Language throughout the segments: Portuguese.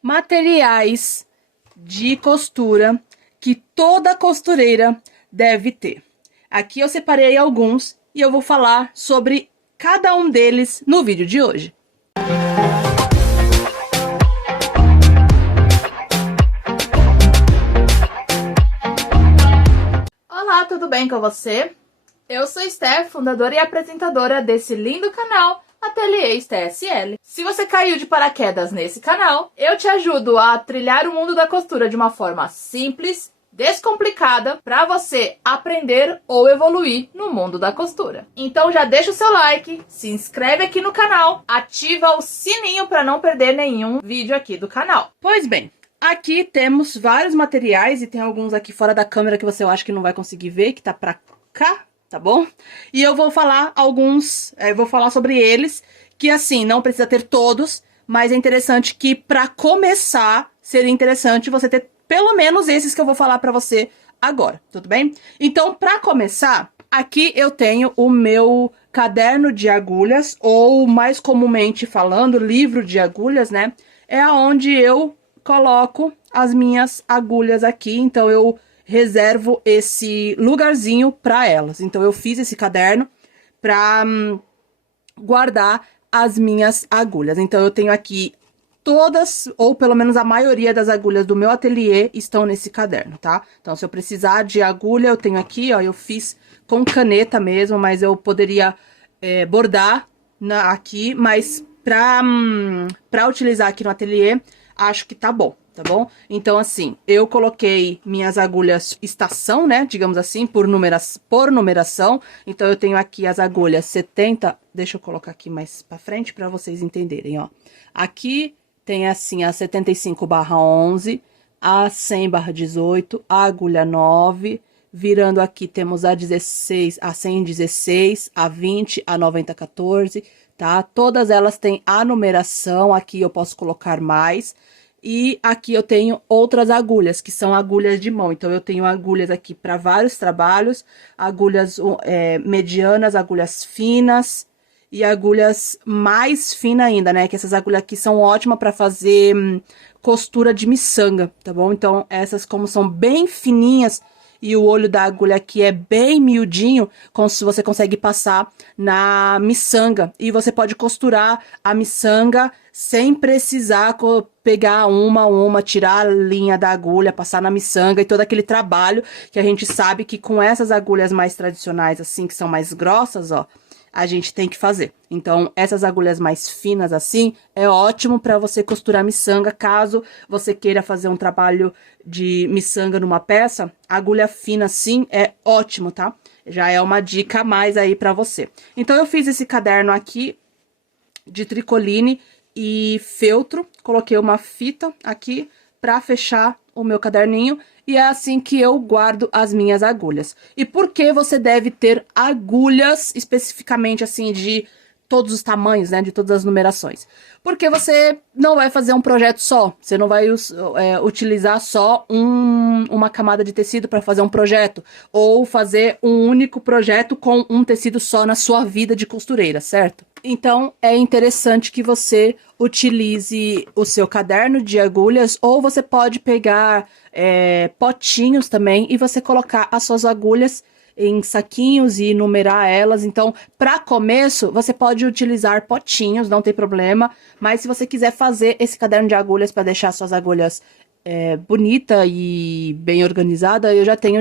Materiais de costura que toda costureira deve ter. Aqui eu separei alguns e eu vou falar sobre cada um deles no vídeo de hoje. Olá, tudo bem com você? Eu sou Steph, fundadora e apresentadora desse lindo canal Ateliê SL. Se você caiu de paraquedas nesse canal, eu te ajudo a trilhar o mundo da costura de uma forma simples, descomplicada, para você aprender ou evoluir no mundo da costura. Então já deixa o seu like, se inscreve aqui no canal, ativa o sininho para não perder nenhum vídeo aqui do canal. Pois bem, aqui temos vários materiais e tem alguns aqui fora da câmera que você acha que não vai conseguir ver, que tá pra cá. Tá bom? E eu vou falar vou falar sobre eles, que assim, não precisa ter todos, mas é interessante que pra começar, seria interessante você ter pelo menos esses que eu vou falar pra você agora, tudo bem? Então, pra começar, aqui eu tenho o meu caderno de agulhas, ou mais comumente falando, livro de agulhas, né? É onde eu coloco as minhas agulhas aqui, então eu reservo esse lugarzinho para elas. Então, eu fiz esse caderno para guardar as minhas agulhas. Então, eu tenho aqui todas, ou pelo menos a maioria das agulhas do meu ateliê estão nesse caderno, tá? Então, se eu precisar de agulha, eu tenho aqui, ó, eu fiz com caneta mesmo, mas eu poderia bordar aqui, mas para utilizar aqui no ateliê, acho que tá bom. Tá bom? Então, assim, eu coloquei minhas agulhas estação, né? Digamos assim, por numeração. Então, eu tenho aqui as agulhas 70... Deixa eu colocar aqui mais pra frente pra vocês entenderem, ó. Aqui tem, assim, a 75/11, a 100/18, a agulha 9... Virando aqui, temos a 16, a 116, a 20, a 90/14, tá? Todas elas têm a numeração, aqui eu posso colocar mais... E aqui eu tenho outras agulhas, que são agulhas de mão. Então, eu tenho agulhas aqui para vários trabalhos, agulhas medianas, agulhas finas e agulhas mais finas ainda, né? Que essas agulhas aqui são ótimas para fazer costura de miçanga, tá bom? Então, essas como são bem fininhas e o olho da agulha aqui é bem miudinho, você consegue passar na miçanga. E você pode costurar a miçanga sem precisar pegar uma, tirar a linha da agulha, passar na miçanga e todo aquele trabalho que a gente sabe que com essas agulhas mais tradicionais, assim, que são mais grossas, ó, a gente tem que fazer. Então, essas agulhas mais finas assim, é ótimo para você costurar miçanga, caso você queira fazer um trabalho de miçanga numa peça, agulha fina assim é ótimo, tá? Já é uma dica a mais aí para você. Então, eu fiz esse caderno aqui de tricoline e feltro, coloquei uma fita aqui para fechar o meu caderninho, e é assim que eu guardo as minhas agulhas. E por que você deve ter agulhas especificamente assim de todos os tamanhos, né, de todas as numerações? Porque você não vai fazer um projeto só, você não vai utilizar só uma camada de tecido para fazer um projeto, ou fazer um único projeto com um tecido só na sua vida de costureira, certo? Então, é interessante que você utilize o seu caderno de agulhas, ou você pode pegar potinhos também e você colocar as suas agulhas em saquinhos e numerar elas. Então, para começo, você pode utilizar potinhos, não tem problema. Mas se você quiser fazer esse caderno de agulhas para deixar suas agulhas bonita e bem organizada, eu já tenho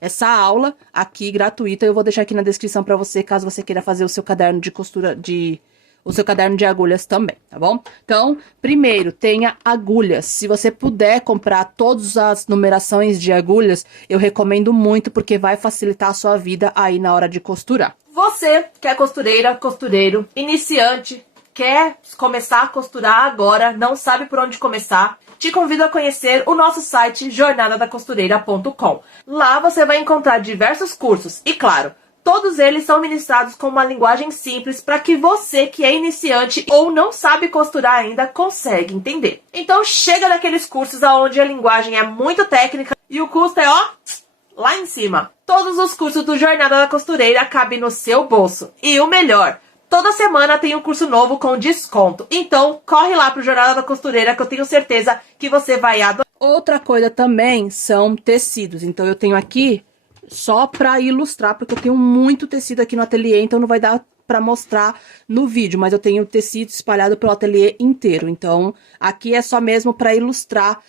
essa aula aqui gratuita. Eu vou deixar aqui na descrição para você, caso você queira fazer o seu caderno de costura o seu caderno de agulhas também, tá bom? Então, primeiro, tenha agulhas. Se você puder comprar todas as numerações de agulhas, eu recomendo muito, porque vai facilitar a sua vida aí na hora de costurar. Você que é costureira, costureiro, iniciante, quer começar a costurar agora, não sabe por onde começar, te convido a conhecer o nosso site jornadadacostureira.com. Lá você vai encontrar diversos cursos e, claro, todos eles são ministrados com uma linguagem simples para que você que é iniciante ou não sabe costurar ainda consiga entender. Então chega naqueles cursos onde a linguagem é muito técnica e o custo é, ó, lá em cima. Todos os cursos do Jornada da Costureira cabem no seu bolso. E o melhor, Toda semana tem um curso novo com desconto. Então, corre lá pro Jornada da Costureira que eu tenho certeza que você vai adorar. Outra coisa também são tecidos. Então, eu tenho aqui só pra ilustrar, porque eu tenho muito tecido aqui no ateliê, então não vai dar pra mostrar no vídeo, mas eu tenho tecido espalhado pelo ateliê inteiro. Então, aqui é só mesmo pra ilustrar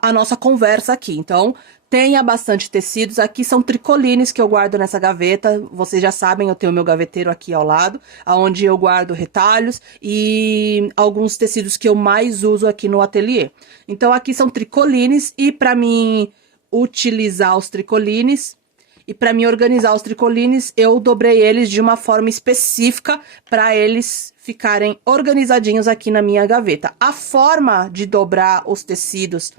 a nossa conversa aqui. Então, tenha bastante tecidos. Aqui são tricolines que eu guardo nessa gaveta. Vocês já sabem, eu tenho meu gaveteiro aqui ao lado, onde eu guardo retalhos e alguns tecidos que eu mais uso aqui no ateliê. Então, aqui são tricolines e para mim utilizar os tricolines e para mim organizar os tricolines, eu dobrei eles de uma forma específica para eles ficarem organizadinhos aqui na minha gaveta. A forma de dobrar os tecidos,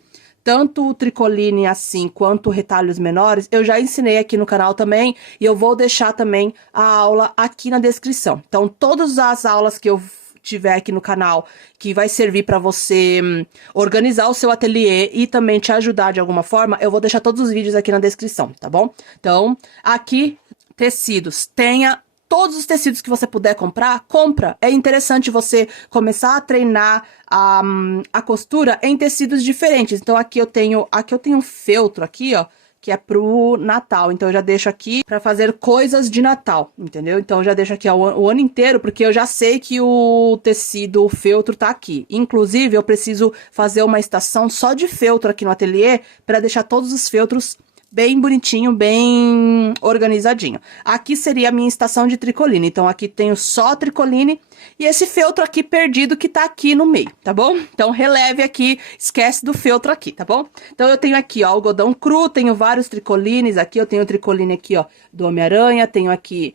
tanto o tricoline assim, quanto retalhos menores, eu já ensinei aqui no canal também, e eu vou deixar também a aula aqui na descrição. Então, todas as aulas que eu tiver aqui no canal, que vai servir para você organizar o seu ateliê e também te ajudar de alguma forma, eu vou deixar todos os vídeos aqui na descrição, tá bom? Então, aqui, tecidos, tenha todos os tecidos que você puder comprar, compra. É interessante você começar a treinar a costura em tecidos diferentes. Então, aqui eu tenho um feltro aqui, ó, que é pro Natal. Então, eu já deixo aqui pra fazer coisas de Natal, entendeu? Então, eu já deixo aqui o ano inteiro, porque eu já sei que o tecido, o feltro tá aqui. Inclusive, eu preciso fazer uma estação só de feltro aqui no ateliê pra deixar todos os feltros bem bonitinho, bem organizadinho. Aqui seria a minha estação de tricoline. Então, aqui tenho só tricoline e esse feltro aqui perdido que tá aqui no meio, tá bom? Então, releve aqui, esquece do feltro aqui, tá bom? Então, eu tenho aqui, ó, algodão cru, tenho vários tricolines aqui. Eu tenho o tricoline aqui, ó, do Homem-Aranha. Tenho aqui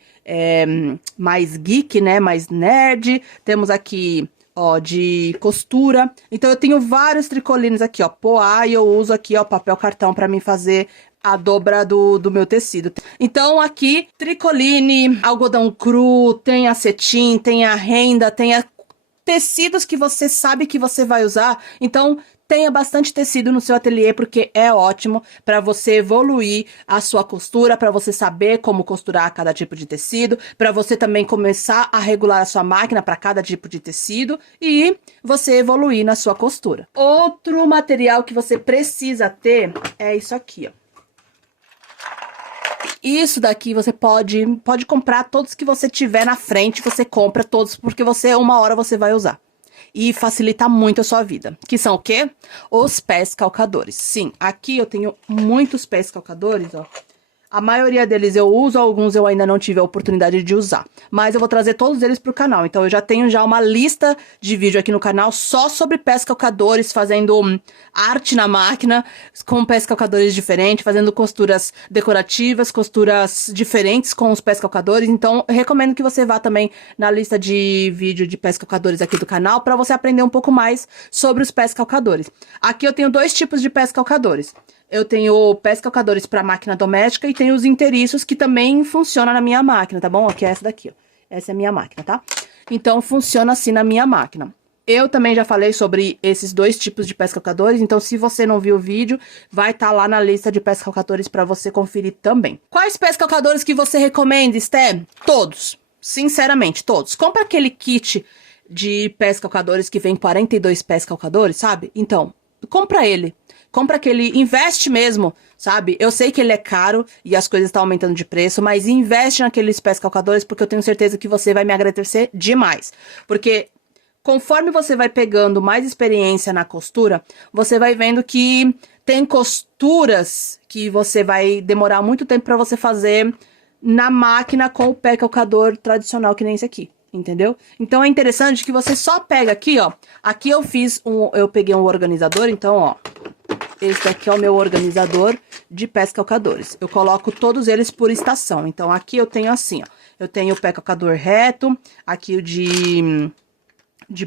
mais geek, né, mais nerd. Temos aqui, ó, de costura. Então, eu tenho vários tricolines aqui, ó, poá, e eu uso aqui, ó, papel cartão pra mim fazer a dobra do meu tecido. Então, aqui, tricoline, algodão cru, tem a cetim, tem a renda, tem tecidos que você sabe que você vai usar. Então, tenha bastante tecido no seu ateliê, porque é ótimo para você evoluir a sua costura, para você saber como costurar cada tipo de tecido, para você também começar a regular a sua máquina para cada tipo de tecido e você evoluir na sua costura. Outro material que você precisa ter é isso aqui, ó. Isso daqui você pode comprar todos que você tiver na frente, você compra todos, porque uma hora você vai usar. E facilita muito a sua vida. Que são o quê? Os pés calcadores. Sim, aqui eu tenho muitos pés calcadores, ó. A maioria deles eu uso, alguns eu ainda não tive a oportunidade de usar. Mas eu vou trazer todos eles pro canal. Então, eu já tenho uma lista de vídeo aqui no canal só sobre pés calcadores, fazendo arte na máquina, com pés calcadores diferentes, fazendo costuras decorativas, costuras diferentes com os pés calcadores. Então, eu recomendo que você vá também na lista de vídeo de pés calcadores aqui do canal, para você aprender um pouco mais sobre os pés calcadores. Aqui eu tenho dois tipos de pés calcadores. Eu tenho pés calcadores para máquina doméstica e tenho os inteiriços que também funcionam na minha máquina, tá bom? Aqui é essa daqui, ó. Essa é a minha máquina, tá? Então, funciona assim na minha máquina. Eu também já falei sobre esses dois tipos de pés calcadores, então se você não viu o vídeo, vai estar lá na lista de pés calcadores para você conferir também. Quais pés calcadores que você recomenda, Esté? Todos. Sinceramente, todos. Compra aquele kit de pés calcadores que vem 42 pés calcadores, sabe? Então, compra ele. Compra aquele, investe mesmo, sabe? Eu sei que ele é caro e as coisas estão aumentando de preço, mas investe naqueles pés calcadores, porque eu tenho certeza que você vai me agradecer demais. Porque conforme você vai pegando mais experiência na costura, você vai vendo que tem costuras que você vai demorar muito tempo para você fazer na máquina com o pé calcador tradicional, que nem esse aqui. Entendeu? Então, é interessante que você só pega aqui, ó. Aqui eu peguei um organizador, então, ó. Esse daqui é o meu organizador de pés calcadores. Eu coloco todos eles por estação. Então, aqui eu tenho assim, ó. Eu tenho o pé calcador reto, aqui o de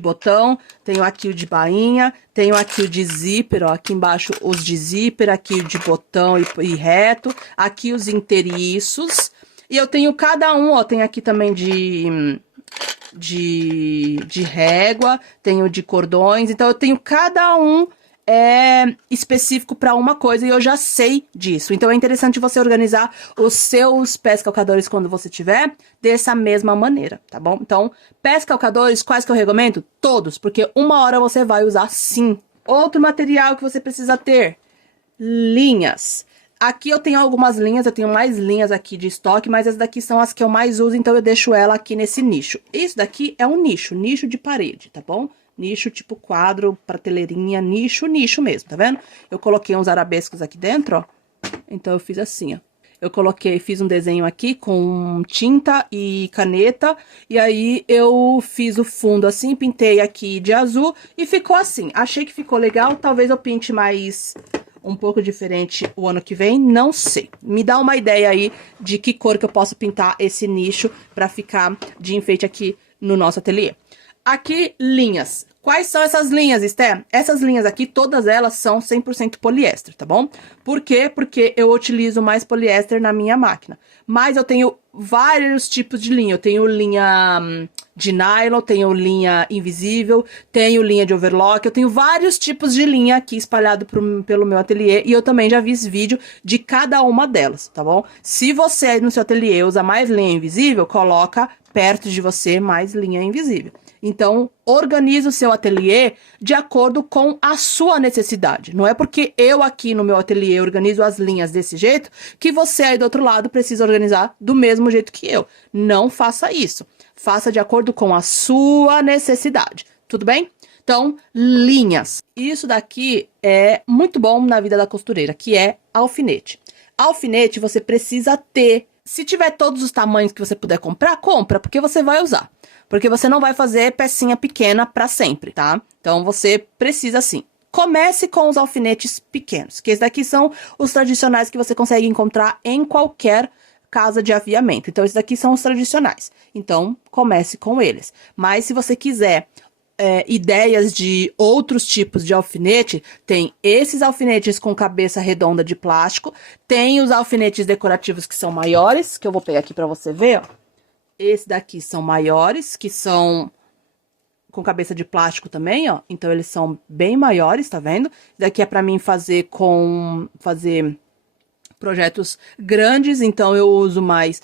botão, tenho aqui o de bainha, tenho aqui o de zíper, ó. Aqui embaixo os de zíper, aqui o de botão e reto, aqui os inteiriços. E eu tenho cada um, ó. Tem aqui também de régua, tenho de cordões, então eu tenho cada um é específico para uma coisa e eu já sei disso. Então é interessante você organizar os seus pés calcadores quando você tiver dessa mesma maneira, tá bom? Então, pés calcadores, quais que eu recomendo? Todos, porque uma hora você vai usar sim. Outro material que você precisa ter, linhas. Aqui eu tenho algumas linhas, eu tenho mais linhas aqui de estoque, mas essas daqui são as que eu mais uso, então eu deixo ela aqui nesse nicho. Isso daqui é um nicho, nicho de parede, tá bom? Nicho tipo quadro, prateleirinha, nicho mesmo, tá vendo? Eu coloquei uns arabescos aqui dentro, ó. Então eu fiz assim, ó. Eu fiz um desenho aqui com tinta e caneta, e aí eu fiz o fundo assim, pintei aqui de azul e ficou assim. Achei que ficou legal, talvez eu pinte mais um pouco diferente o ano que vem, não sei. Me dá uma ideia aí de que cor que eu posso pintar esse nicho pra ficar de enfeite aqui no nosso ateliê. Aqui, linhas. Quais são essas linhas, Esté? Essas linhas aqui, todas elas são 100% poliéster, tá bom? Por quê? Porque eu utilizo mais poliéster na minha máquina. Mas eu tenho vários tipos de linha. Eu tenho linha de nylon, tenho linha invisível, tenho linha de overlock. Eu tenho vários tipos de linha aqui espalhado pelo meu ateliê. E eu também já fiz vídeo de cada uma delas, tá bom? Se você aí no seu ateliê usa mais linha invisível, coloca perto de você mais linha invisível. Então, organize o seu ateliê de acordo com a sua necessidade. Não é porque eu aqui no meu ateliê organizo as linhas desse jeito, que você aí do outro lado precisa organizar do mesmo jeito que eu. Não faça isso. Faça de acordo com a sua necessidade. Tudo bem? Então, linhas. Isso daqui é muito bom na vida da costureira, que é alfinete. Alfinete você precisa ter. Se tiver todos os tamanhos que você puder comprar, compra, porque você vai usar. Porque você não vai fazer pecinha pequena pra sempre, tá? Então, você precisa, sim. Comece com os alfinetes pequenos, que esses daqui são os tradicionais que você consegue encontrar em qualquer casa de aviamento. Então, esses daqui são os tradicionais. Então, comece com eles. Mas, se você quiser ideias de outros tipos de alfinete, tem esses alfinetes com cabeça redonda de plástico, tem os alfinetes decorativos que são maiores, que eu vou pegar aqui pra você ver, ó. Esse daqui são maiores, que são com cabeça de plástico também, ó. Então, eles são bem maiores, tá vendo? Esse daqui é pra mim fazer projetos grandes, então eu uso mais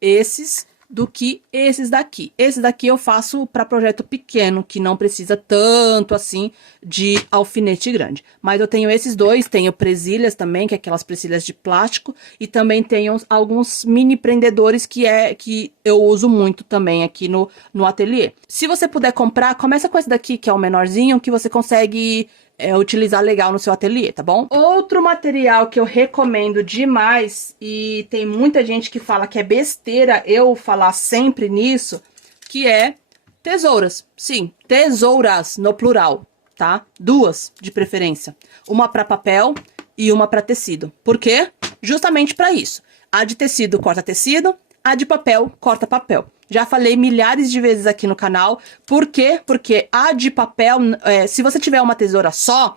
esses do que esses daqui. Esse daqui eu faço para projeto pequeno, que não precisa tanto assim de alfinete grande. Mas eu tenho esses dois, tenho presilhas também, que é aquelas presilhas de plástico, e também tenho alguns mini prendedores que eu uso muito também aqui no ateliê. Se você puder comprar, começa com esse daqui, que é o menorzinho, que você consegue utilizar legal no seu ateliê, tá bom? Outro material que eu recomendo demais, e tem muita gente que fala que é besteira eu falar sempre nisso, que é tesouras. Sim, tesouras no plural, tá? Duas, de preferência. Uma para papel e uma para tecido. Por quê? Justamente para isso. A de tecido corta tecido, a de papel corta papel. Já falei milhares de vezes aqui no canal. Por quê? Porque a de papel, se você tiver uma tesoura só,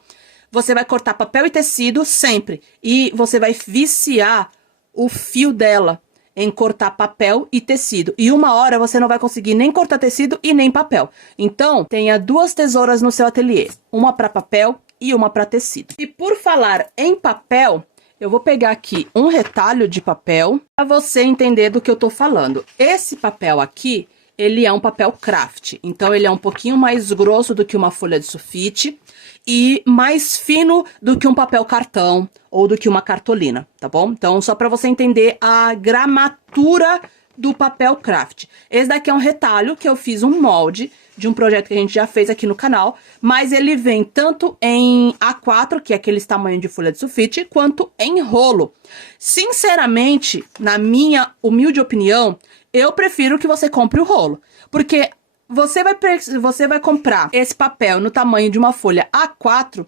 você vai cortar papel e tecido sempre. E você vai viciar o fio dela em cortar papel e tecido. E uma hora você não vai conseguir nem cortar tecido e nem papel. Então, tenha duas tesouras no seu ateliê. Uma para papel e uma para tecido. E por falar em papel, eu vou pegar aqui um retalho de papel para você entender do que eu tô falando. Esse papel aqui, ele é um papel craft. Então, ele é um pouquinho mais grosso do que uma folha de sulfite e mais fino do que um papel cartão ou do que uma cartolina, tá bom? Então, só para você entender a gramatura do papel craft. Esse daqui é um retalho que eu fiz um molde de um projeto que a gente já fez aqui no canal, mas ele vem tanto em A4, que é aqueles tamanho de folha de sulfite, quanto em rolo. Sinceramente, na minha humilde opinião, eu prefiro que você compre o rolo, porque você vai comprar esse papel no tamanho de uma folha A4,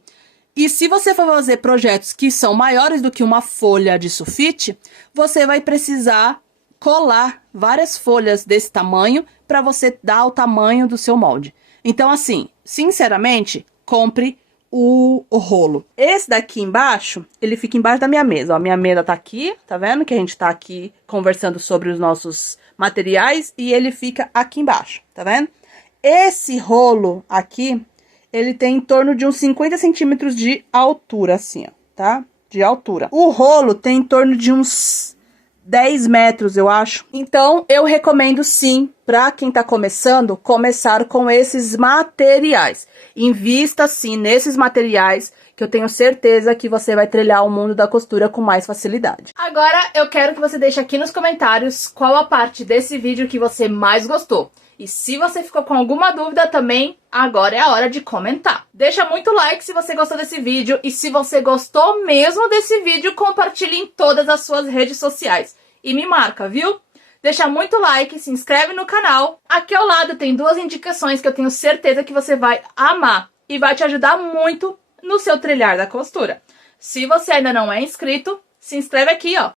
e se você for fazer projetos que são maiores do que uma folha de sulfite, você vai precisar colar várias folhas desse tamanho para você dar o tamanho do seu molde. Então, assim, sinceramente, compre o rolo. Esse daqui embaixo, ele fica embaixo da minha mesa. Ó, a minha mesa tá aqui, tá vendo? Que a gente tá aqui conversando sobre os nossos materiais e ele fica aqui embaixo, tá vendo? Esse rolo aqui, ele tem em torno de uns 50 centímetros de altura, assim, ó, tá? De altura. O rolo tem em torno de uns 10 metros, eu acho. Então, eu recomendo sim, para quem tá começando, começar com esses materiais. Invista sim nesses materiais, que eu tenho certeza que você vai trilhar o mundo da costura com mais facilidade. Agora, eu quero que você deixe aqui nos comentários qual a parte desse vídeo que você mais gostou. E se você ficou com alguma dúvida também, agora é a hora de comentar. Deixa muito like se você gostou desse vídeo e se você gostou mesmo desse vídeo, compartilhe em todas as suas redes sociais. E me marca, viu? Deixa muito like, se inscreve no canal. Aqui ao lado tem 2 indicações que eu tenho certeza que você vai amar e vai te ajudar muito no seu trilhar da costura. Se você ainda não é inscrito, se inscreve aqui, ó.